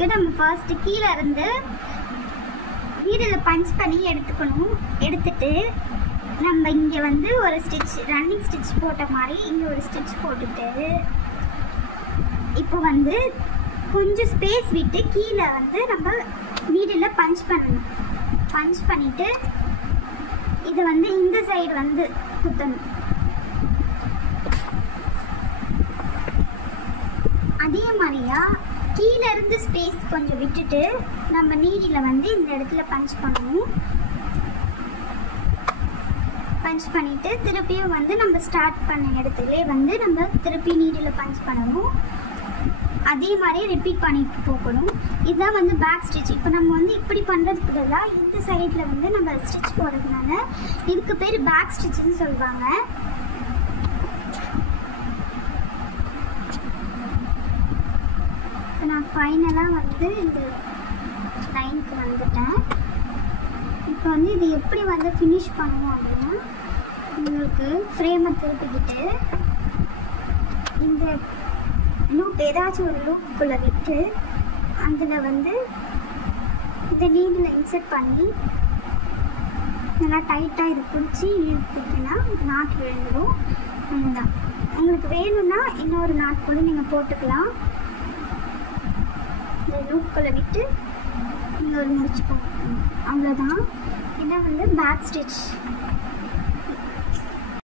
பண்ணுறதுக்கு நம்ம ஃபர்ஸ்ட் கீழே இருந்து நீடில் பஞ்ச் பண்ணி எடுத்துக்கணும். எடுத்துட்டு நம்ம இங்கே வந்து ஒரு ஸ்டிச் ரன்னிங் ஸ்டிச் போட்ட மாதிரி இங்கே ஒரு ஸ்டிச் போட்டுட்டு இப்போ வந்து கொஞ்சம் ஸ்பேஸ் விட்டு கீழே வந்து நம்ம நீடில் பஞ்ச் பண்ணணும். பஞ்ச் பண்ணிவிட்டு இதை வந்து இந்த சைடு வந்து குத்தணும். அதே மாதிரியா கீழே இருந்து ஸ்பேஸ் கொஞ்சம் விட்டுட்டு நம்ம நீடில் வந்து இந்த இடத்துல பஞ்ச் பண்ணணும். பஞ்ச் பண்ணிவிட்டு திருப்பியும் வந்து நம்ம ஸ்டார்ட் பண்ண இடத்துலேயே வந்து நம்ம திருப்பி நீடில் பஞ்ச் பண்ணணும். அதே மாதிரி ரிப்பீட் பண்ணிட்டு போகணும். இதுதான் வந்து பேக் ஸ்டிச். இப்போ நம்ம வந்து இப்படி பண்ணுறதுக்கு பதிலாக இந்த சைடில் வந்து நம்ம ஸ்டிச் போடுறதுனால இதுக்கு பேர் பேக் ஸ்டிச்சுன்னு சொல்லுவாங்க. இப்போ நான் ஃபைனலாக வந்து இந்த லைனுக்கு வந்துட்டேன். இப்போ வந்து இது எப்படி வந்து ஃபினிஷ் பண்ணுவோம் அப்படின்னா உங்களுக்கு ஃப்ரேமை திருப்பிக்கிட்டு இந்த லூப் ஏதாச்சும் ஒரு லூப்புக்குள்ளே விட்டு அதில் வந்து இந்த நீடில் இன்சர்ட் பண்ணி நல்லா டைட்டாக இது பிடிச்சி இழுத்துட்டிங்கன்னா நாட் விழுந்துடும். அதுதான் உங்களுக்கு வேணும்னா இன்னொரு நாட் கூட நீங்கள் போட்டுக்கலாம். இந்த லூப்புக்குள்ளே விட்டு நீங்கள் ஒரு முடிச்சு போட்டுக்கணும். அவ்வளோதான். இதை வந்து பேக் ஸ்டிச்.